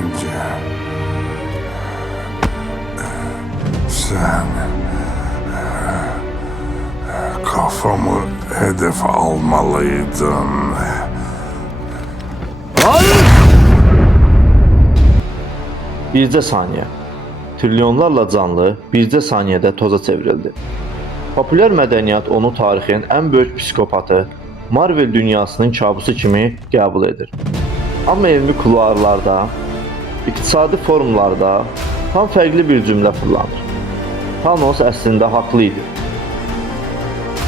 Bence sen kafamı hedef almalıydın. Bircə saniyə. Trilyonlarla canlı bircə saniyədə toza çevrildi. Popüler mədəniyyət onu tarixin ən böyük psikopatı, Marvel dünyasının kabusu kimi qəbul edir. Amma elmi kuluarlarda, iqtisadi forumlarda tam fərqli bir cümlə fırlanır. Thanos əslində haqlı idi.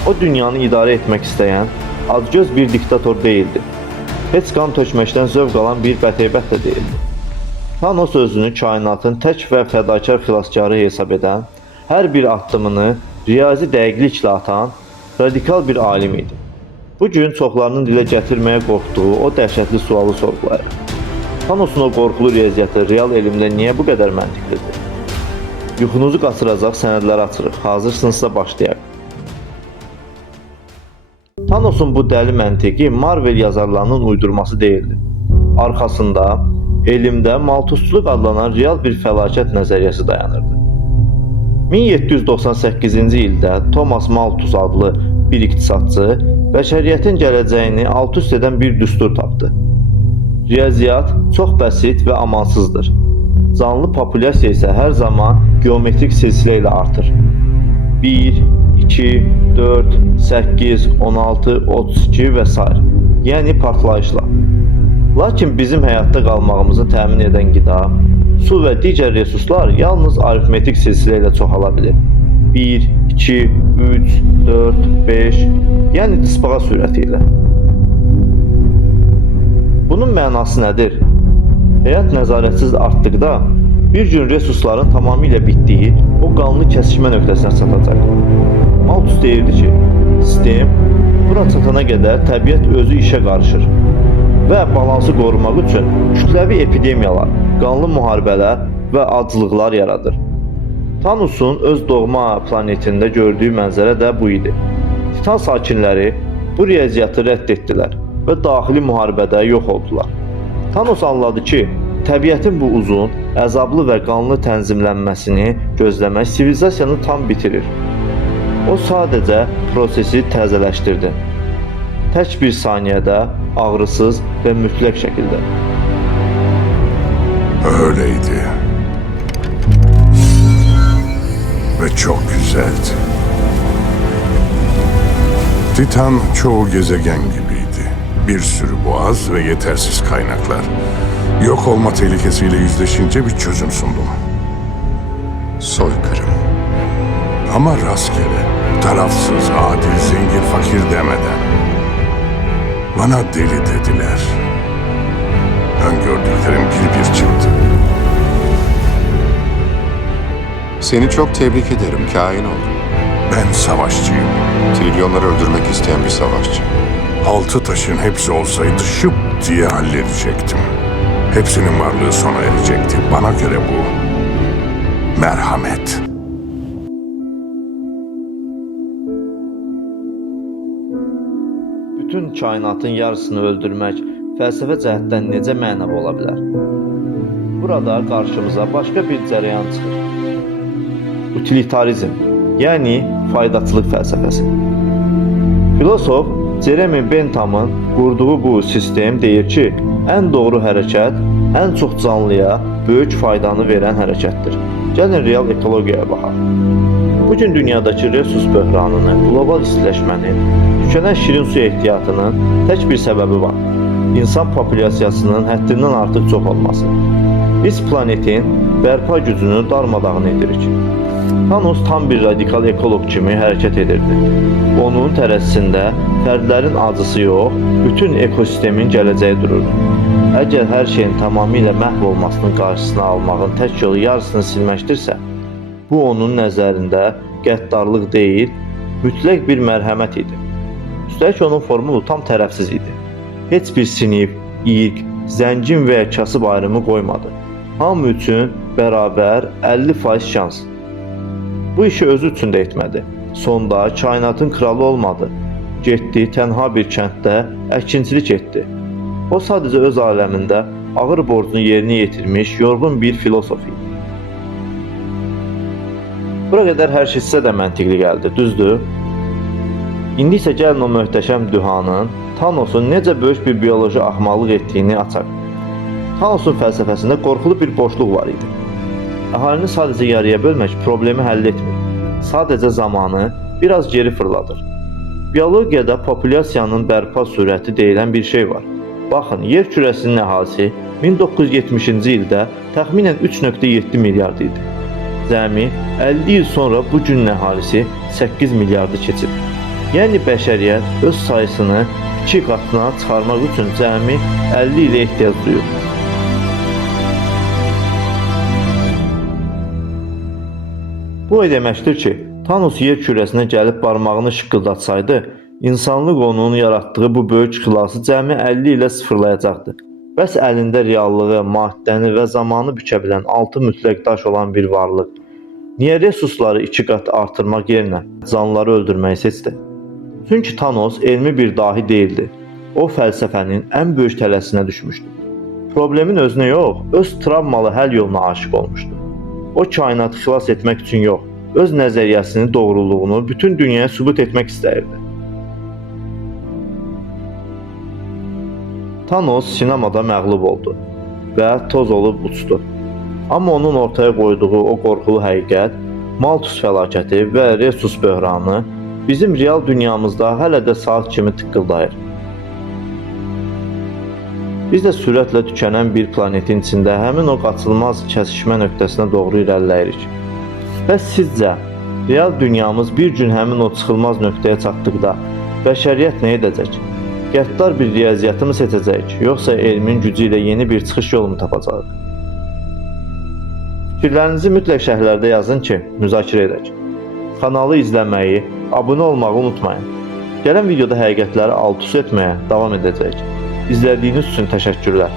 O dünyanı idarə etmək istəyən acgöz bir diktator değildi. Heç qan tökməkdən zövq alan bir bəteybət də değildi. Thanos özünü kainatın tək və fədakar xilaskarı hesab edən, hər bir addımını riyazi dəqiqliklə atan radikal bir alim idi. Bugün çoxlarının dilə gətirməyə qorxduğu o dəhşətli sualı sorğulayır. Thanos'un o qorxulu riyaziyyatı real elmlə niyə bu qədər məntiqlidir? Yuxunuzu qaçıracaq sənədləri açırıq. Hazırsınızsa başlayaq. Thanos'un bu dəli məntiqi Marvel yazarlarının uydurması değildi. Arxasında elmdə Malthusçuluq adlanan real bir fəlakət nəzəriyyəsi dayanırdı. 1798-ci ildə Thomas Malthus adlı bir iqtisadçı bəşəriyyətin gələcəyini alt-üst edən bir düstur tapdı. Riyaziyyat çox bəsit və amansızdır. Canlı populyasiya isə hər zaman geometrik silsilə ilə artır. 1, 2, 4, 8, 16, 32 və s. Yəni partlayışla. Lakin bizim həyatda qalmağımızı təmin edən qida, su və digər resurslar yalnız aritmetik silsilə ilə çoxala bilir. 1, 2, 3, 4, 5, yəni tısbağa sürəti ilə. Bunun mənası nədir? Həyat nəzarətsiz artdıqda bir gün resursların tamamilə bitdiyi o qanlı kəsişmə nöqtəsinə çatacaq. Malthus deyirdi ki, sistem bura çatana qədər təbiət özü işə qarışır və balansı qorumaq üçün kütləvi epidemiyalar, qanlı müharibələr və acılıqlar yaradır. Thanos'un öz doğma planetində gördüyü mənzərə də bu idi. Titan sakinləri bu riyaziyyatı rədd etdilər və daxili müharibədə yox oldular. Thanos anladı ki, təbiətin bu uzun, əzablı və qanlı tənzimlənməsini gözləmək sivilizasiyanı tam bitirir. O sadəcə prosesi təzələşdirdi. Tək bir saniyədə, ağrısız və mütləq şəkildə. Öyleydi. Ve çok güzeldi. Titan çoğu gezegen gibiydi. Bir sürü boğaz ve yetersiz kaynaklar. Yok olma tehlikesiyle yüzleşince bir çözüm sundum. Soykırım. Ama rastgele, tarafsız, adil, zengin, fakir demeden. Bana deli dediler. Öngördüklerim bir bir çıktı. Seni çok tebrik ederim, kain ol. Ben savaşçıyım. Trilyonları öldürmek isteyen bir savaşçı. Altı taşın hepsi olsaydı şıp diye halledecektim. Hepsinin varlığı sona erecekti. Bana göre bu merhamet. Bütün kainatın yarısını öldürmək fəlsəfə cəhətdən necə mənəvi ola bilər? Burada qarşımıza başqa bir cərəyan çıxır. Utilitarizm, yəni faydaçılıq fəlsəfəsi. Filosof Jeremy Bentham'ın qurduğu bu sistem deyir ki, ən doğru hərəkət ən çox canlıya böyük faydanı verən hərəkətdir. Gəlin real ekologiyaya baxaq. Bugün dünyadakı resurs böhranını, qlobal istiləşmənin, tükənən şirin su ehtiyatının tək bir səbəbi var. İnsan populyasiyasının həddindən artıq çox olması. Biz planetin bərpa gücünü darmadağın edirik. Thanos tam bir radikal ekolog kimi hərəkət edirdi. Onun tərəzisində fərdlərin acısı yox, bütün ekosistemin gələcəyi dururdu. Əgər hər şeyin tamamilə məhv olmasının qarşısını almağın tək yolu yarısını silməkdirsə, bu onun nəzərində qəddarlıq deyil, mütləq bir mərhəmət idi. Üstəlik onun formulu tam tərəfsiz idi. Heç bir sinif, irq, zəngin və ya kasıb ayrımı qoymadı. Hamı üçün bərabər 50% şans. Bu işi özü üçün də etmədi. Sonda kainatın kralı olmadı. Getdi tənha bir kənddə əkinçilik etdi. O sadəcə öz aləmində ağır borcunu yerinə yetirmiş, yorğun bir filosof idi. Bura qədər hər şey sizə də məntiqli gəldi, düzdür? İndi isə gəlin o möhtəşəm dühanın Thanosun necə böyük bir bioloji axmaqlıq etdiyini açaq. Thanosun fəlsəfəsində qorxulu bir boşluq var idi. Əhalini sadəcə yarıya bölmək problemi həll etmir. Sadəcə zamanı biraz geri fırladır. Biologiyada populyasiyanın bərpa sürəti deyilən bir şey var. Baxın, yer kürəsinin əhalisi 1970-ci ildə təxminən 3,7 milyard idi. Cəmi 50 il sonra bu günün əhalisi 8 milyardı keçib. Yəni bəşəriyyət öz sayısını 2 qatına çıxarmaq üçün cəmi 50 ilə ehtiyac duyur. Bu o deməkdir ki, Thanos yer kürəsinə gəlib barmağını şıqqıldatsaydı, insanlıq onun yaratdığı bu böyük xilası cəmi 50 ilə sıfırlayacaqdı. Bəs əlində reallığı, maddəni və zamanı bükə bilən 6 mütləq daş olan bir varlıq niyə resursları 2 qat artırmaq yerinə canlıları öldürməyi seçdi? Çünki Thanos elmi bir dahi değildi. O fəlsəfənin ən böyük tələsinə düşmüşdü. Problemin özünə yox, öz travmalı həll yoluna aşiq olmuşdu. O kainatı xilas etmək üçün yox, öz nəzəriyyəsinin doğruluğunu bütün dünyaya sübut etmək istəyirdi. Thanos sinemada məğlub oldu və toz olub uçdu. Amma onun ortaya qoyduğu o qorxulu həqiqət, Malthus fəlakəti və resurs böhranı bizim real dünyamızda hələ də saat kimi tıqqıldayır. Biz də sürətlə tükənən bir planetin içində həmin o qaçılmaz kəsişmə nöqtəsinə doğru irəliləyirik. Bəs sizcə, real dünyamız bir gün həmin o çıxılmaz nöqtəyə çatdıqda bəşəriyyət nə edəcək? Qəddar bir riyaziyyatı mı seçəcək, yoxsa elmin gücü ilə yeni bir çıxış yolu mu tapacaq? Fikirlərinizi mütləq şərhlərdə yazın ki, müzakirə edək. Kanalı izləməyi, abunə olmağı unutmayın. Gələn videoda həqiqətləri alt-üst etməyə davam edəcəyik. İzlədiyiniz üçün təşəkkürlər.